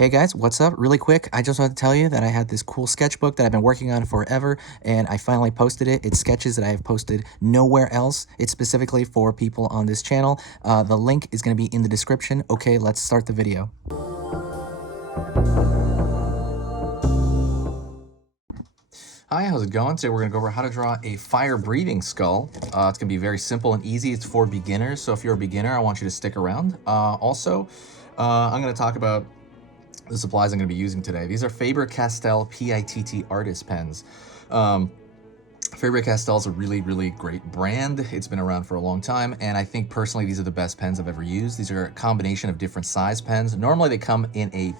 Hey guys, what's up? Really quick, I just wanted to tell you that I had this cool sketchbook that I've been working on forever, and I finally posted it. It's sketches that I have posted nowhere else. It's specifically for people on this channel. The link is going to be in the description. Okay, let's start the video. Hi, how's it going? Today we're going to go over how to draw a fire-breathing skull. It's going to be very simple and easy. It's for beginners, so if you're a beginner, I want you to stick around. I'm going to talk about the supplies I'm going to be using today. These are Faber-Castell PITT artist pens. Faber-Castell is a really, really great brand. It's been around for a long time, and I think personally these are the best pens I've ever used. These are a combination of different size pens. Normally they come in a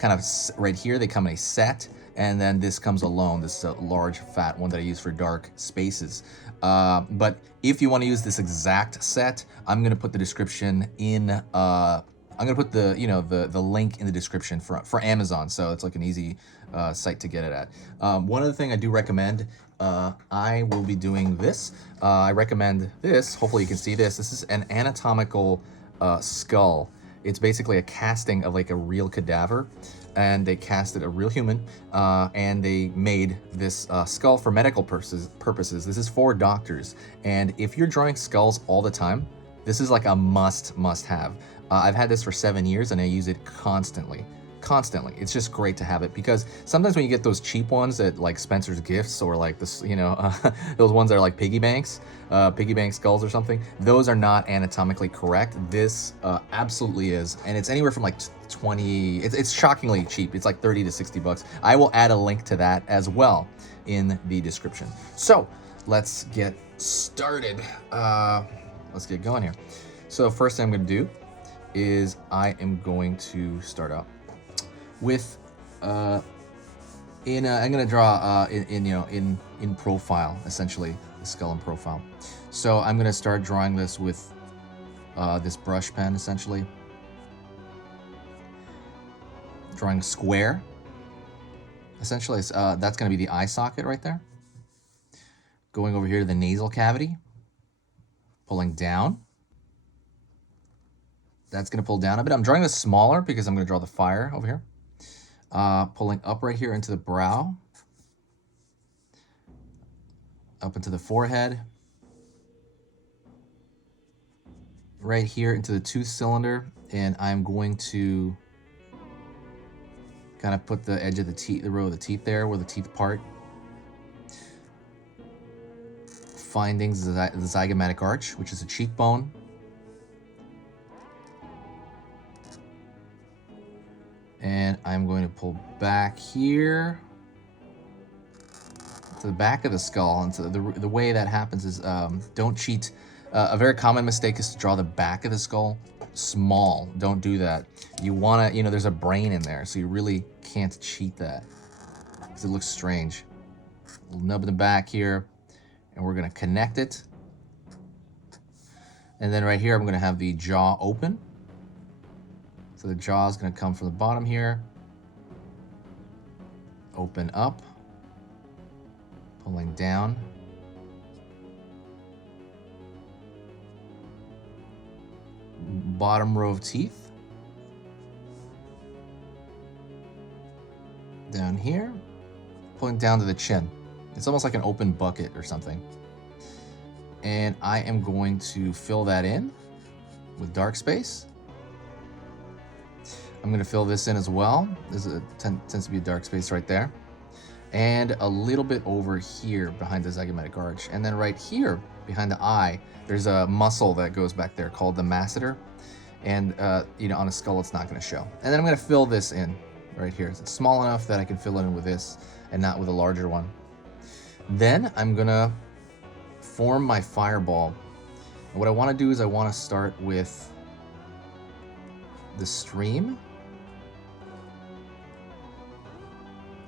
kind of, right here, they come in a set, and then this comes alone. This is a large, fat one that I use for dark spaces. But if you want to use this exact set, I'm going to put the description in, I'm gonna put the link in the description for Amazon, so it's like an easy site to get it at. One other thing I do recommend, I will be doing this. I recommend this. Hopefully you can see this. This is an anatomical skull. It's basically a casting of like a real cadaver, and they casted a real human, and they made this skull for medical purposes. This is for doctors, and if you're drawing skulls all the time, this is like a must have. I've had this for 7 years and I use it constantly. It's just great to have it, because sometimes when you get those cheap ones at like Spencer's Gifts, or like this, those ones that are like piggy bank skulls or something, those are not anatomically correct. This absolutely is, and it's anywhere from like 20, it's shockingly cheap. It's like 30 to 60 bucks. I will add a link to that as well in the description. So let's get started. Let's get going here. So first thing I'm going to do is I am going to start out with I'm going to draw in profile, essentially the skull in profile. So I'm going to start drawing this with this brush pen, essentially drawing a square. Essentially, that's going to be the eye socket right there. Going over here to the nasal cavity, pulling down. That's going to pull down a bit. I'm drawing this smaller because I'm going to draw the fire over here. Pulling up right here into the brow. Up into the forehead. Right here into the tooth cylinder. And I'm going to kind of put the edge of the teeth, the row of the teeth there where the teeth part. Findings of the zygomatic arch, which is a cheekbone. And I'm going to pull back here to the back of the skull. And so the way that happens is don't cheat. A very common mistake is to draw the back of the skull small. Don't do that. You want to, there's a brain in there, so you really can't cheat that because it looks strange. A little nub in the back here, and we're going to connect it. And then right here, I'm going to have the jaw open. So the jaw is going to come from the bottom here, open up, pulling down, bottom row of teeth, down here, pulling down to the chin. It's almost like an open bucket or something. And I am going to fill that in with dark space. I'm going to fill this in as well. This tends to be a dark space right there. And a little bit over here behind the zygomatic arch. And then right here behind the eye, there's a muscle that goes back there called the masseter. And, on a skull, it's not going to show. And then I'm going to fill this in right here. It's small enough that I can fill it in with this and not with a larger one. Then I'm going to form my fireball. And what I want to do is I want to start with the stream.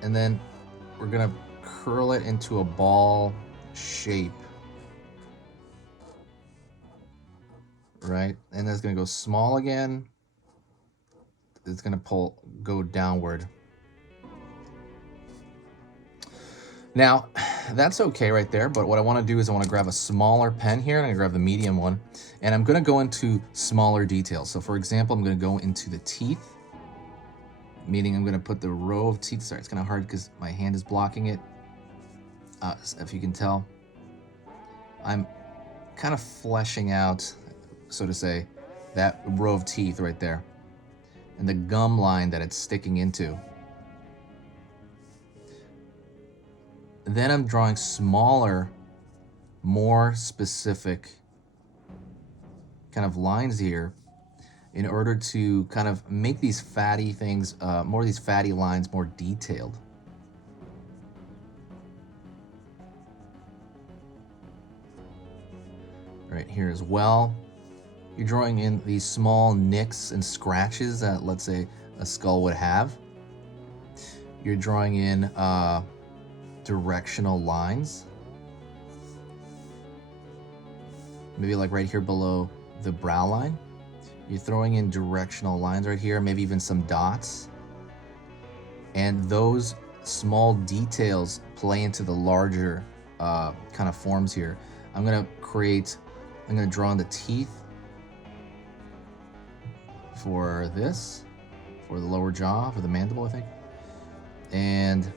And then we're going to curl it into a ball shape. Right? And that's going to go small again. It's going to go downward. Now, that's okay right there, but what I want to do is I want to grab a smaller pen here, and I'm going to grab the medium one, and I'm going to go into smaller details. So for example, I'm going to go into the teeth, meaning I'm gonna put the row of teeth. Sorry, it's kind of hard because my hand is blocking it. If you can tell, I'm kind of fleshing out, so to say, that row of teeth right there and the gum line that it's sticking into. Then I'm drawing smaller, more specific kind of lines here in order to kind of make these fatty things, more of these fatty lines more detailed. Right here as well. You're drawing in these small nicks and scratches that, let's say, a skull would have. You're drawing in directional lines. Maybe like right here below the brow line. You're throwing in directional lines right here, maybe even some dots. And those small details play into the larger kind of forms here. I'm gonna draw in the teeth for this, for the lower jaw, for the mandible, I think. And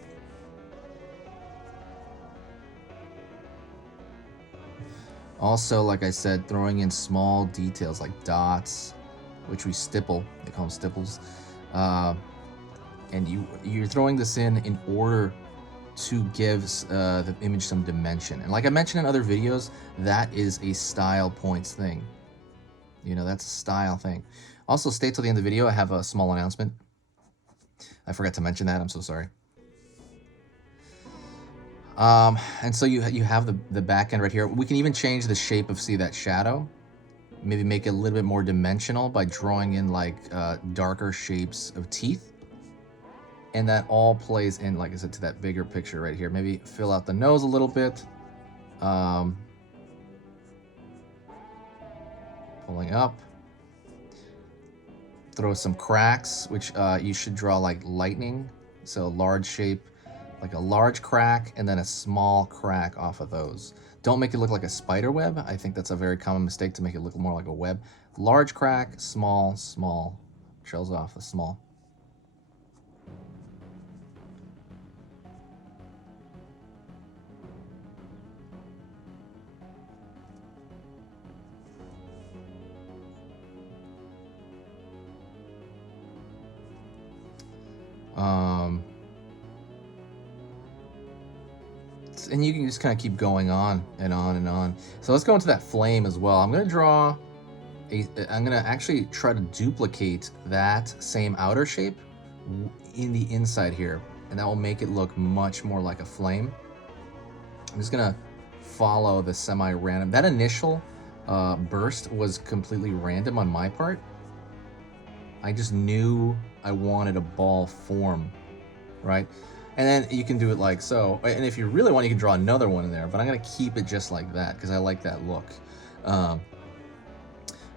also, like I said, throwing in small details like dots, which we stipple, they call them stipples. And you're throwing this in order to give the image some dimension. And like I mentioned in other videos, that is a style points thing. You know, that's a style thing. Also, stay till the end of the video. I have a small announcement. I forgot to mention that. I'm so sorry. And so you have the back end right here. We can even change the shape of, see, that shadow. Maybe make it a little bit more dimensional by drawing in like darker shapes of teeth. And that all plays in, like I said, to that bigger picture right here. Maybe fill out the nose a little bit. Pulling up. Throw some cracks, which you should draw like lightning. So large shape, like a large crack and then a small crack off of those. Don't make it look like a spider web. I think that's a very common mistake, to make it look more like a web. Large crack, small, small. Trails off the small. And you can just kind of keep going on and on and on. So let's go into that flame as well. I'm going to actually try to duplicate that same outer shape in the inside here, and that will make it look much more like a flame. I'm just going to follow the semi-random. That initial burst was completely random on my part. I just knew I wanted a ball form, right? And then you can do it like so. And if you really want, you can draw another one in there, but I'm gonna keep it just like that because I like that look.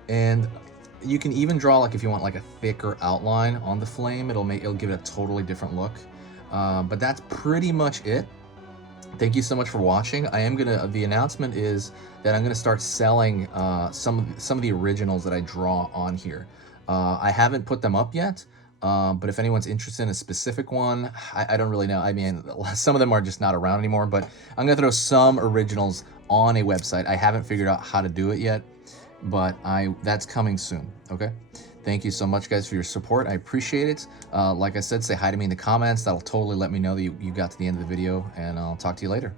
And you can even draw, like, if you want like a thicker outline on the flame, it'll give it a totally different look. But that's pretty much it. Thank you so much for watching. The announcement is that I'm gonna start selling some of the originals that I draw on here. I haven't put them up yet. But if anyone's interested in a specific one, I don't really know. I mean, some of them are just not around anymore, but I'm going to throw some originals on a website. I haven't figured out how to do it yet, but that's coming soon, okay? Thank you so much, guys, for your support. I appreciate it. Like I said, say hi to me in the comments. That'll totally let me know that you got to the end of the video, and I'll talk to you later.